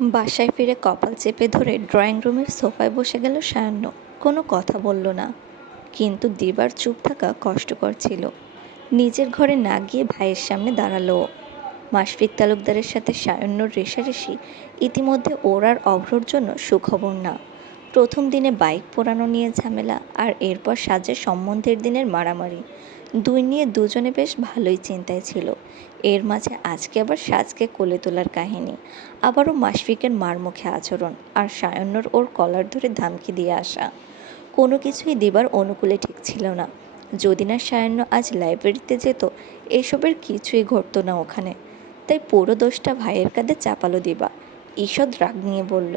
বাসায় ফিরে কপাল চেপে ধরে ড্রয়িং রুমের সোফায় বসে গেল সায়ান্ন। কোনো কথা বলল না, কিন্তু দিবার চুপ থাকা কষ্টকর ছিল। নিজের ঘরে না গিয়ে ভাইয়ের সামনে দাঁড়ালো ও। মাশফিক তালুকদারের সাথে সায়ান্নর রেষারেষি ইতিমধ্যে ওর আর অভ্রর জন্য সুখবর না। প্রথম দিনে বাইক পোড়ানো নিয়ে ঝামেলা, আর এরপর সাজের সম্বন্ধের দিনের মারামারি। দুই নিয়ে দুজনে বেশ ভালোই চিন্তায় ছিল। এর মাঝে আজকে আবার সাজকে কোলে তোলার কাহিনী, আবারও মাশফিকের মারমুখে আচরণ, আর সায়ান্নর ওর কলার ধরে ধমকি দিয়ে আসা। কোনো কিছুই দিবার অনুকূলে ঠিক ছিল না। যদি না সায়ান্ন আজ লাইব্রেরিতে যেত, এসবের কিছুই ঘটতো না ওখানে। তাই পুরো দোষটা ভাইয়ের কাঁধে চাপালো দিবা। ঈষৎ রাগ নিয়ে বলল,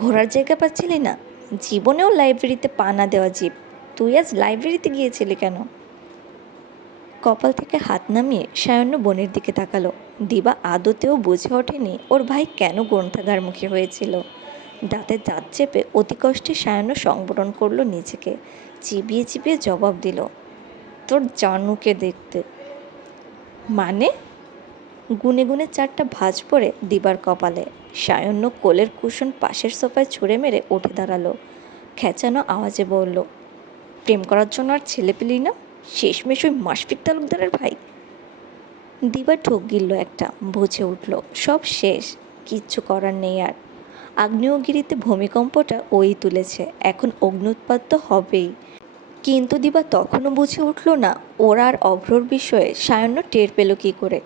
ঘোরার জায়গা পাচ্ছিলি না? জীবনেও লাইব্রেরিতে পা না দেওয়া জীব, তুই আজ লাইব্রেরিতে গিয়েছিলি কেন? কপাল থেকে হাত নামিয়ে সায়ান্ন বোনের দিকে তাকালো। দিবা আদতেও বুঝে ওঠেনি ওর ভাই কেন গ্রন্থাগারমুখী হয়েছিল। দাঁতে দাঁত চেপে অতি কষ্টে সায়ান্ন সংবরণ করলো নিজেকে। চিবিয়ে চিবিয়ে জবাব দিল, তোর জানুকে দেখতে। মানে? গুনে গুনে 4টা ভাঁজ পড়ে দিবার কপালে। সায়ান্ন কোলের কুশন পাশের সোফায় ছুঁড়ে মেরে উঠে দাঁড়ালো। খেঁচানো আওয়াজে বলল, প্রেম করার জন্য আর ছেলে পেলি না? শেষমেশ ওই মাশফিক তালুকদারের ভাই। দিবা ঠোক গিলল একটা, বুঝে উঠল সব শেষ, কিচ্ছু করার নেই আর। আগ্নেয়গিরিতে ভূমিকম্পটা ওই তুলেছে, এখন অগ্নুৎপাত তো হবেই। কিন্তু দিবা তখনও বুঝে উঠল না ওর আর অভ্রর বিষয়ে সায়ান্ন টের পেল কী করে।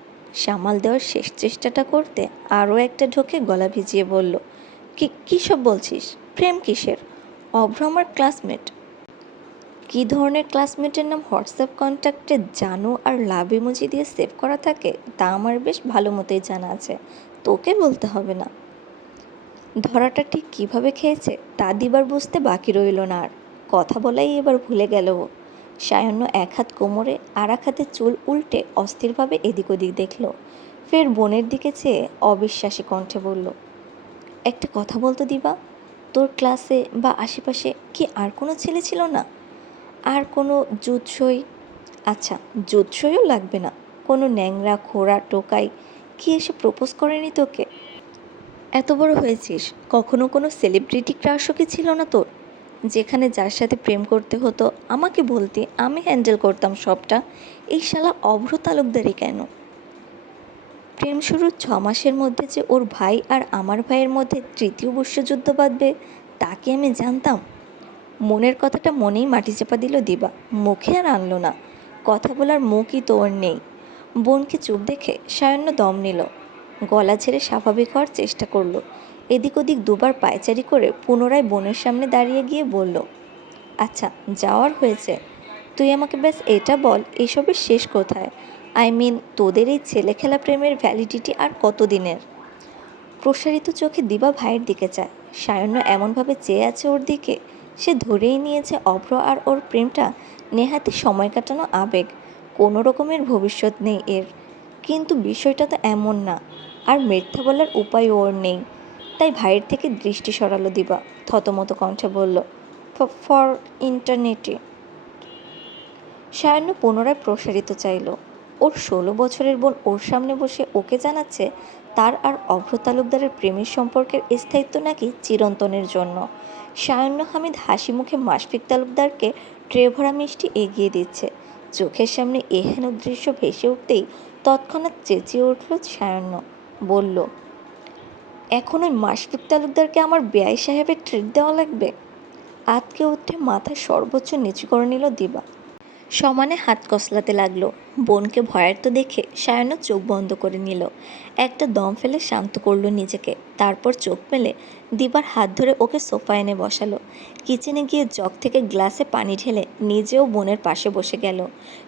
সামাল দেওয়ার শেষ চেষ্টাটা করতে আরও একটা ঢোকে গলা ভিজিয়ে বলল, কী সব বলছিস? প্রেম কিসের? অভ্র আমার ক্লাসমেট। কী ধরনের ক্লাসমেটের নাম হোয়াটসঅ্যাপ কন্ট্যাক্টে জানু আর লাভ ইমোজি দিয়ে সেভ করা থাকে তা আমার বেশ ভালো মতোই জানা আছে, তোকে বলতে হবে না। ধরাটা ঠিক কীভাবে খেয়েছে তা দিবার বুঝতে বাকি রইল না আর। কথা বলাই এবার ভুলে গেল ও। সায়ান্ন এক হাত কোমরে আর এক হাতে চুল উল্টে অস্থিরভাবে এদিক ওদিক দেখল। ফের বোনের দিকে চেয়ে অবিশ্বাসী কণ্ঠে বলল, একটা কথা বলতো দিবা, তোর ক্লাসে বা আশেপাশে কি আর কোনো ছেলে ছিল না? আর কোনো জুৎসই, আচ্ছা জুৎসইও লাগবে না, কোনো ন্যাংরা খোড়া টোকাই কি এসে প্রপোজ করেনি তোকে? এত বড় হয়েছিস, কখনো কোনো সেলিব্রিটি ক্রাশও কি ছিল না তোর? যেখানে যার সাথে প্রেম করতে হতো আমাকে বলতে, আমি হ্যান্ডেল করতাম সবটা। এই শালা অভ্র তালুকদারি কেন? প্রেম শুরুর 6 মাসের মধ্যে যে ওর ভাই আর আমার ভাইয়ের মধ্যে তৃতীয় বিশ্বযুদ্ধ বাঁধবে তা কি আমি জানতাম? মনের কথাটা মনেই মাটি চাপা দিল দিবা, মুখে আর আনলো না। কথা বলার মুখই তো ওর নেই। বোনকে চুপ দেখে সায়ান্ন দম নিল। গলা ছেড়ে স্বাভাবিক হওয়ার চেষ্টা করলো। এদিক ওদিক দুবার পায়চারি করে পুনরায় বোনের সামনে দাঁড়িয়ে গিয়ে বলল, আচ্ছা যাওয়ার হয়েছে, তুই আমাকে ব্যাস এটা বল, এসবের শেষ কোথায়? আই মিন, তোদের এই ছেলে খেলা প্রেমের ভ্যালিডিটি আর কতদিনের? প্রসারিত চোখে দিবা ভাইয়ের দিকে চায়। সায়ান্ন এমনভাবে চেয়ে আছে ওর দিকে, সে ধরেই নিয়েছে অভ্র আর ওর প্রেমটা নেহাতি সময় কাটানো আবেগ, কোনো রকমের ভবিষ্যৎ নেই এর। কিন্তু বিষয়টা তো এমন না, আর মিথ্যা বলার উপায় ওর নেই। তাই ভাইয়ের থেকে দৃষ্টি সরালো দিবা, থতমত কণ্ঠে বলল, ফর ইন্টারনেটে। সায়ান্ন পুনরায় প্রসারিত চাইল। ওর 16 বছরের বোন ওর সামনে বসে ওকে জানাচ্ছে তার আর অভ্র তালুকদারের প্রেমের সম্পর্কের স্থায়িত্ব নাকি চিরন্তনের জন্য। সায়ান্ন হামিদ হাসি মুখে মাশফিক তালুকদারকে ট্রে ভরা মিষ্টি এগিয়ে দিচ্ছে। চোখের সামনে এহেন দৃশ্য ভেসে উঠতেই তৎক্ষণাৎ চেঁচিয়ে উঠল সায়ান্ন, বলল, এখন ওই মাশফিক তালুকদারকে আমার বেয়াই সাহেবের ট্রিট দেওয়া লাগবে? আতকে উঠে মাথা সর্বোচ্চ নিচু করে নিল দিবা। সমানে হাত কসলাতে লাগলো। বোনকে ভয়ার্ত দেখে সায়ান্ন চোখ বন্ধ করে নিল। একটা দম ফেলে শান্ত করলো নিজেকে, তারপর চোখ মেলে দিবার হাত ধরে ওকে সোফায় এনে বসালো। কিচেনে গিয়ে জগ থেকে গ্লাসে পানি ঢেলে নিজেও বোনের পাশে বসে গেল।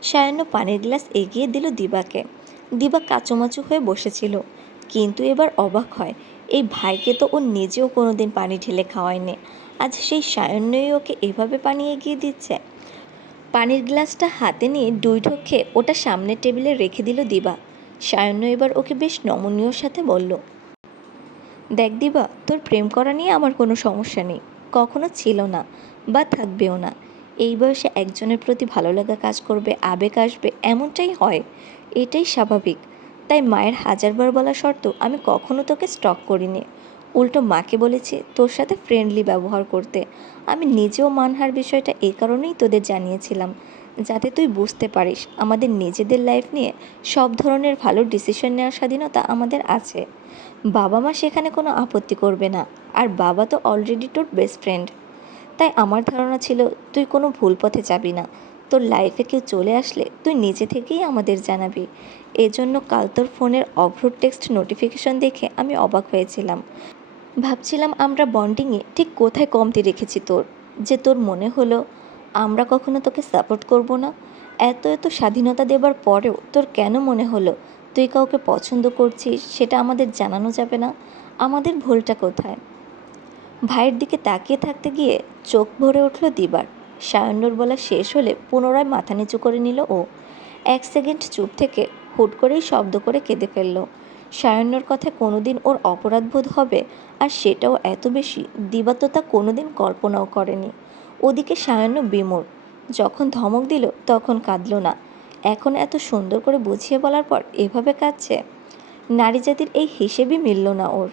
সায়ান্ন পানির গ্লাস এগিয়ে দিল দিবাকে। দিবা কাচুমাচু হয়ে বসেছিল, কিন্তু এবার অবাক হয়, এই ভাইকে তো ও নিজেও কোনোদিন পানি ঢেলে খাওয়ায়নি, আজ সেই সায়ান্নই ওকে এভাবে পানি এগিয়ে দিচ্ছে। পানির গ্লাসটা হাতে নিয়ে 2 ঢোক খেয়ে ওটা সামনের টেবিলে রেখে দিল দিবা। সায়ান্ন এবার ওকে বেশ নমনীয়র সাথে বলল, দেখ দিবা, তোর প্রেম করা নিয়ে আমার কোনো সমস্যা নেই, কখনো ছিল না বা থাকবেও না। এই বয়সে একজনের প্রতি ভালো লাগা কাজ করবে, আবেগ আসবে, এমনটাই হয়, এটাই স্বাভাবিক। তাই মায়ের হাজারবার বলা সত্ত্বেও আমি কখনো তোকে স্টক করিনি। উল্টো মাকে বলেছি তোর সাথে ফ্রেন্ডলি ব্যবহার করতে। আমি নিজেও মানহার বিষয়টা এই কারণেই তোদের জানিয়েছিলাম, যাতে তুই বুঝতে পারিস আমাদের নিজেদের লাইফ নিয়ে সব ধরনের ভালো ডিসিশন নেওয়ার স্বাধীনতা আমাদের আছে। বাবা মা সেখানে কোনো আপত্তি করবে না, আর বাবা তো অলরেডি তোর বেস্ট ফ্রেন্ড। তাই আমার ধারণা ছিল তুই কোনো ভুল পথে যাবি না। তোর লাইফে কেউ চলে আসলে তুই নিজে থেকেই আমাদের জানাবি। এজন্য কাল তোর ফোনের অভ্র টেক্সট নোটিফিকেশন দেখে আমি অবাক হয়েছিলাম। ভাবছিলাম আমরা বন্ডিংয়ে ঠিক কোথায় কমতি রেখেছি তোর, যে তোর মনে হলো আমরা কখনো তোকে সাপোর্ট করব না। এত এত স্বাধীনতা দেবার পরেও তোর কেন মনে হলো তুই কাউকে পছন্দ করছিস সেটা আমাদের জানানো যাবে না? আমাদের ভুলটা কোথায়? ভাইয়ের দিকে তাকিয়ে থাকতে গিয়ে চোখ ভরে উঠল দিবার। সায়ন্যর বলা শেষ হলে পুনরায় মাথা নিচু করে নিল ও। 1 সেকেন্ড চুপ থেকে হুট করেই শব্দ করে কেঁদে ফেলল। সায়ন্যর কথায় কোনোদিন ওর অপরাধ বোধ হবে, আর সেটাও এত বেশি, দিবা তো তা কোনোদিন কল্পনাও করেনি। ওদিকে সায়ন্য বিমূঢ়। যখন ধমক দিল তখন কাঁদল না, এখন এত সুন্দর করে বুঝিয়ে বলার পর এভাবে কাঁদছে। নারী জাতির এই হিসেবই মিলল না ওর।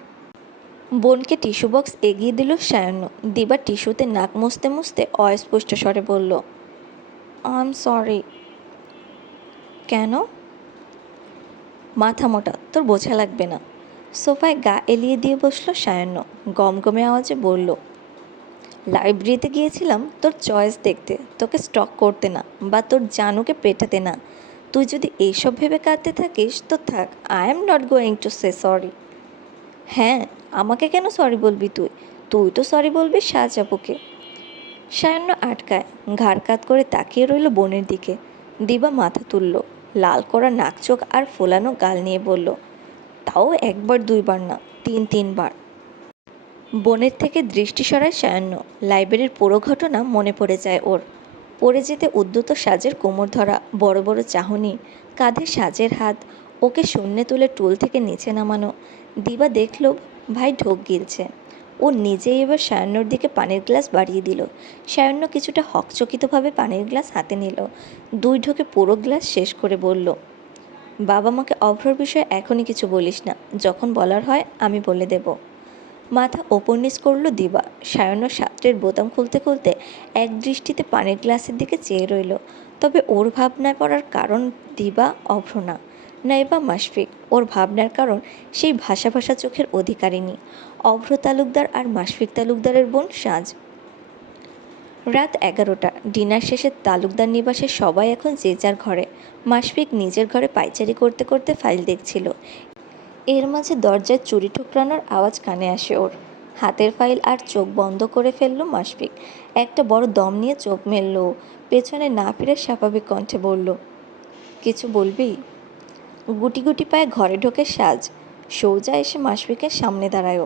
বোনকে টিস্যু বক্স এগিয়ে দিল সায়ন্য। দিবা টিস্যুতে নাক মুছতে মুছতে অস্পষ্ট স্বরে বলল, আই এম সরি। কেন? মাথা মোটা, তোর বোঝা লাগবে না। সোফায় গা এলিয়ে দিয়ে বসলো সায়ন্য। গমগমে আওয়াজে বলল, লাইব্রেরিতে গিয়েছিলাম তোর চয়েস দেখতে, তোকে স্টক করতে না, বা তোর জানুকে পেটাতে না। তুই যদি এইসব ভেবে কাঁদতে থাকিস তো থাক, I am not going to say sorry. হ্যাঁ, আমাকে কেন সরি বলবি তুই? তুই তো সরি বলবি শাহজাপুকে। সায়ান্ন আটকায়, ঘাড় কাত করে তাকিয়ে রইল বোনের দিকে। দিবা মাথা তুলল, লাল করা নাক চোখ আর ফোলানো গাল নিয়ে বলল, তাও একবার দুইবার না, 3-3 বার। বোনের থেকে দৃষ্টি সরায় সায়ান্ন। লাইব্রেরির পুরো ঘটনা মনে পড়ে যায় ওর। পড়ে যেতে উদ্যত সাজের কোমর ধরা, বড় বড় চাহনি, কাঁধে সাজের হাত, ওকে শূন্যে তুলে টুল থেকে নিচে নামানো। দিবা দেখল ভাই ঢোক গিলছে। ও নিজেই এবার সায়ান্নর দিকে পানির গ্লাস বাড়িয়ে দিল। সায়ান্ন কিছুটা হকচকিতভাবে পানির গ্লাস হাতে নিল। 2 ঢোকে পুরো গ্লাস শেষ করে বলল, বাবা মাকে অভ্রর বিষয়ে এখনই কিছু বলিস না, যখন বলার হয় আমি বলে দেব। মাথা ওপর নিচ করল দিবা। সায়ান্ন শার্টের বোতাম খুলতে খুলতে এক দৃষ্টিতে পানির গ্লাসের দিকে চেয়ে রইল। তবে ওর ভাবনায় পড়ার কারণ দিবা, অভ্র না, নাইবা মাশফিক। ওর ভাবনার কারণ সেই ভাষা ভাষা চোখের অধিকারিণী অভ্র তালুকদার আর মাশফিক তালুকদারের বোন সাজ। রাত 11টা। ডিনার শেষে তালুকদার নিবাসে সবাই এখন যে যার ঘরে। মাশফিক নিজের ঘরে পায়চারি করতে করতে ফাইল দেখছিল। এর মাঝে দরজায় চুরি ঠোকরানোর আওয়াজ কানে আসে ওর। হাতের ফাইল আর চোখ বন্ধ করে ফেলল মাশফিক। একটা বড় দম নিয়ে চোখ মেলল। পেছনে না ফিরে স্বাভাবিক কণ্ঠে বলল, কিছু বলবি? গুটি গুটি পায়ে ঘরে ঢোকে সাজ। সৌজা এসে মাশফিকের সামনে দাঁড়ায়।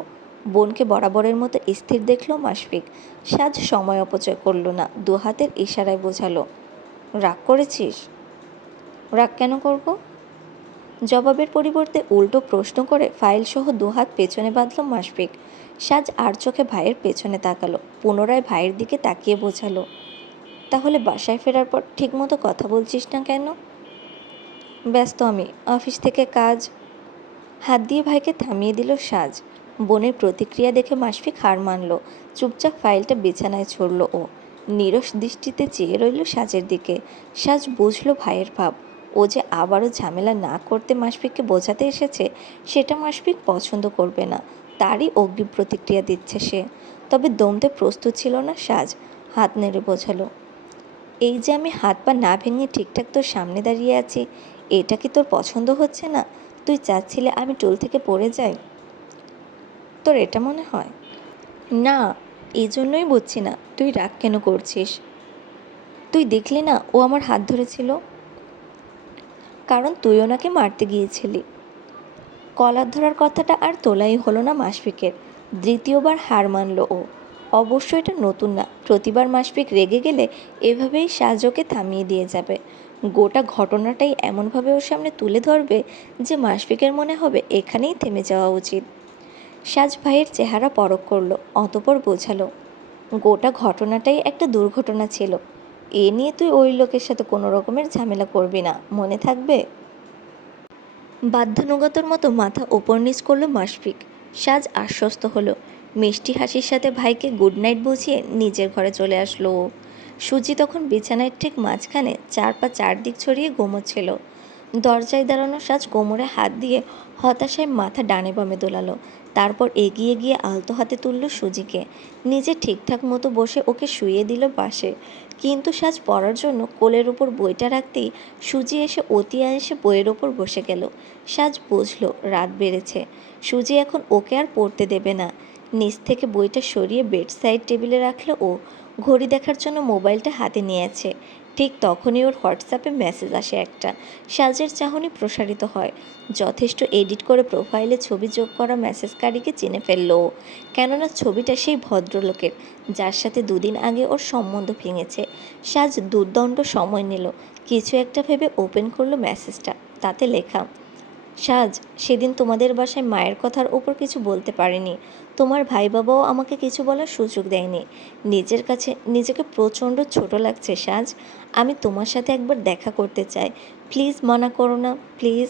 বোনকে বরাবরের মতো স্থির দেখল মাশফিক। সাজ সময় অপচয় করল না, 2 হাতের ইশারায় বোঝালো, রাগ করেছিস? রাগ কেন করব? জবাবের পরিবর্তে উল্টো প্রশ্ন করে ফাইল সহ 2 হাত পেছনে বাঁধল মাশফিক। সাজ আর চোখে ভাইয়ের পেছনে তাকালো, পুনরায় ভাইয়ের দিকে তাকিয়ে বোঝালো, তাহলে বাসায় ফেরার পর ঠিকমতো কথা বলছিস না কেন? ব্যস্ত আমি, অফিস থেকে কাজ। হাত দিয়ে ভাইকে থামিয়ে দিল সাজ। বোনের প্রতিক্রিয়া দেখে মাশফিক হার মানল। চুপচাপ ফাইলটা বিছানায় ছড়ল ও। নীরস দৃষ্টিতে চেয়ে রইল সাজের দিকে। সাজ বুঝল ভাইয়ের ভাব। ও যে আবারও ঝামেলা না করতে মাশফিককে বোঝাতে এসেছে, সেটা মাশফিক পছন্দ করবে না, তারই অগ্নি প্রতিক্রিয়া দিচ্ছে সে। তবে দমতে প্রস্তুত ছিল না সাজ। হাত নেড়ে বোঝালো, এই যে আমি হাত পা না ভেঙে ঠিকঠাক তোর সামনে দাঁড়িয়ে আছি, এটা কি তোর পছন্দ হচ্ছে না? তুই চাচ্ছিলে আমি টুল থেকে পড়ে যাই? তোর এটা মনে হয়? না, এই জন্যই বুঝছি না তুই রাগ কেন করছিস। তুই দেখলি না ও আমার হাত ধরেছিল? কারণ তুই ওনাকে মারতে গিয়েছিলি। কলার ধরার কথাটা আর তোলাই হলো না মাশফিকের। দ্বিতীয়বার হার মানল ও। অবশ্য এটা নতুন না, প্রতিবার মাশফিক রেগে গেলে এভাবেই সাজকে থামিয়ে দিয়ে যাবে। গোটা ঘটনাটাই এমনভাবে ওর সামনে তুলে ধরবে যে মাশফিকের মনে হবে এখানেই থেমে যাওয়া উচিত। সাজ ভাইয়ের চেহারা পরখ করলো, অতপর বোঝালো, গোটা ঘটনাটাই একটা দুর্ঘটনা ছিল। এ নিয়ে তুই ওই লোকের সাথে কোনো রকমের ঝামেলা করবি না, মনে থাকবে? বাধ্যানুগতার মতো মাথা ওপর নিচ করলো মাশফিক। সাজ আশ্বস্ত হলো। মিষ্টি হাসির সাথে ভাইকে গুড নাইট বুঝিয়ে নিজের ঘরে চলে আসলো ও। সুজি তখন বিছানায় ঠিক মাঝখানে 4 পা 4 দিক ছড়িয়ে ঘুমোচ্ছিল। দরজায় দাঁড়ানো সাজ কোমরে হাত দিয়ে হতাশায় মাথা ডানে বামে দোলালো। তারপর এগিয়ে গিয়ে আলতো হাতে তুলল সুজিকে। নিজে ঠিকঠাক মতো বসে ওকে শুইয়ে দিল পাশে। কিন্তু সাজ পড়ার জন্য কোলের ওপর বইটা রাখতেই সুজি এসে অতি আয়েসে বইয়ের ওপর বসে গেল। সাজ বুঝল রাত বেড়েছে, সুজি এখন ওকে আর পড়তে দেবে না। নিচ থেকে বইটা সরিয়ে বেড সাইড টেবিলে রাখলো ও। ঘড়ি দেখার জন্য মোবাইলটা হাতে নিয়েছে। ঠিক তখনই ওর হোয়াটসঅ্যাপে মেসেজ আসে একটা। সাজের চাহনি প্রসারিত হয়। যথেষ্ট এডিট করে প্রোফাইলে ছবি যোগ করা মেসেজকারীকে চিনে ফেলল ও। কেননা ছবিটা সেই ভদ্রলোকের যার সাথে দুদিন আগে ওর সম্বন্ধ ভেঙেছে। সাজ দুর্দণ্ড সময় নিল, কিছু একটা ভেবে ওপেন করলো মেসেজটা। তাতে লেখা, সাজ, সেদিন তোমাদের বাসায় মায়ের কথার ওপর কিছু বলতে পারিনি। তোমার ভাই বাবাও আমাকে কিছু বলার সুযোগ দেয়নি। নিজের কাছে নিজেকে প্রচণ্ড ছোট লাগছে সাজ। আমি তোমার সাথে একবার দেখা করতে চাই। প্লিজ মানা করো না, প্লিজ।